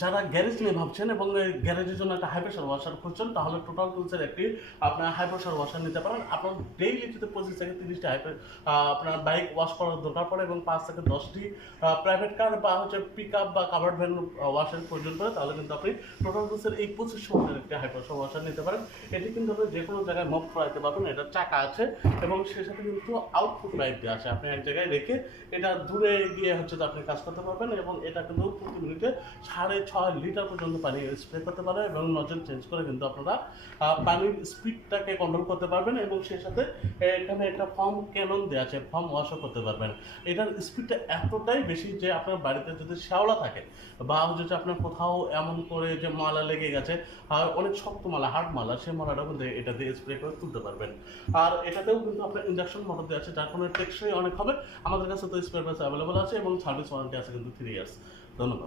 যারা গ্যারেজ নিয়ে ভাবছেন এবং গ্যারেজের জন্য একটা হাই প্রেশার ওয়াশার খুঁজছেন, তাহলে টোটাল টুলসের একটি আপনার হাই প্রেশার ওয়াশার নিতে পারেন। আপনার ডেইলি যদি 25 থেকে 30টি আপনার বাইক ওয়াশ করার দরকার পড়ে এবং 5 থেকে 10টি প্রাইভেট কার বা হচ্ছে পিক আপ বা কাভার্ড ভ্যান ওয়াশের প্রয়োজন পড়ে, তাহলে কিন্তু আপনি টোটাল টুলসের এই 2500 ওয়াটের একটি হাই প্রেশার ওয়াশার নিতে পারেন। এটি কিন্তু আপনি যে কোনো জায়গায় মুভ করাতে পারবেন। এটার চাকা আছে এবং সেই সাথে কিন্তু আউটপুট পাইপ দিয়ে আছে। আপনি এক জায়গায় রেখে এটা দূরে গিয়ে হচ্ছে যে আপনি কাজ করতে পারবেন এবং এটা কিন্তু প্রতি মিনিটে 6.5 লিটার পর্যন্ত পানি স্প্রে করতে পারে এবং নজল চেঞ্জ করে কিন্তু আপনারা পানির স্পিডটাকে কন্ট্রোল করতে পারবেন এবং সেই সাথে এখানে একটা ফর্ম ক্যানন দেওয়া আছে, ফর্ম ওয়াশও করতে পারবেন। এটার স্পিডটা এতটাই বেশি যে আপনার বাড়িতে যদি শ্যাওলা থাকে বা হচ্ছে যে আপনার কোথাও এমন করে যে মালা লেগে গেছে, আর অনেক শক্ত মালা, হার্ড মালা, সেই মালাটাও কিন্তু এটা দিয়ে স্প্রে করে তুলতে পারবেন। আর এটাতেও কিন্তু আপনার ইন্ডাকশন মোটর দেওয়া আছে, যার কোনো টেকসই অনেক হবে। আমাদের কাছে তো স্পেয়ার পার্টস অ্যাভেলেবল আছে এবং সার্ভিস ওয়ারেন্টি আছে কিন্তু 3 ইয়ার্স। ধন্যবাদ।